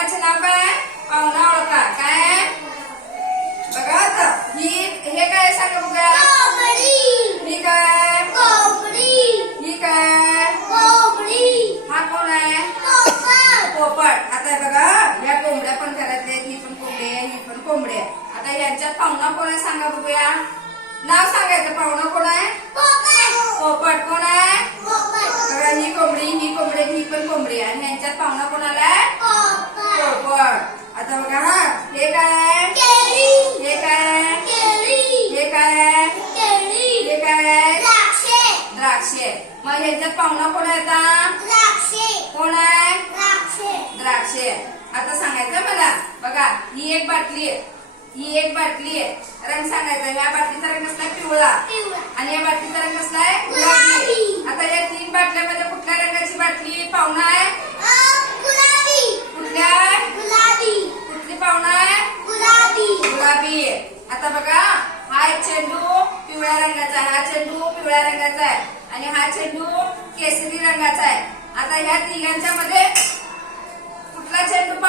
कार्यक्रमाचे नाव काय? पाहुणा ओळखा. काय? बघा आता. ही हे काय सांगा बघा ही काय? ही काय? हा कोण आहे? पोपट आता बघा या कोंबड्या पण घरातल्या आहेत. ही पण कोंबडी आहे ही पण कोंबडी आहे. आता यांच्यात पाहुणा कोण आहे सांगा बघूया. नाव सांगायचं पाहुणा कोण आहे? पोपट कोण आहे? बघा ही कोंबडी ही कोंबडी ही पण कोंबडी आणि यांच्यात पाहुणा कोणाला आहे? आता बघा हा. हे काय? हे काय? हे काय? हे काय? द्राक्षे. मग ह्यांच्यात पाहुणा कोण आहे कोण आहे? द्राक्षे. आता सांगायचं मला. बघा ही एक बाटली आहे. ही एक बाटली आहे. रंग सांगायचा या बाटलीचा रंग कसला? पिवळा. आणि या बाटलीचा रंग कसला आहे गुलाबी. आता या तीन बाटल्यामध्ये कुठल्या रंगाची बाटली? पाहुणा आहे. आता बघा हा चेंडू पिवळ्या रंगाचा आहे. हा चेंडू पिवळ्या रंगाचा आहे. आणि हा चेंडू केसरी रंगाचा आहे. आता ह्या तिघांच्या मध्ये कुठला चेंडू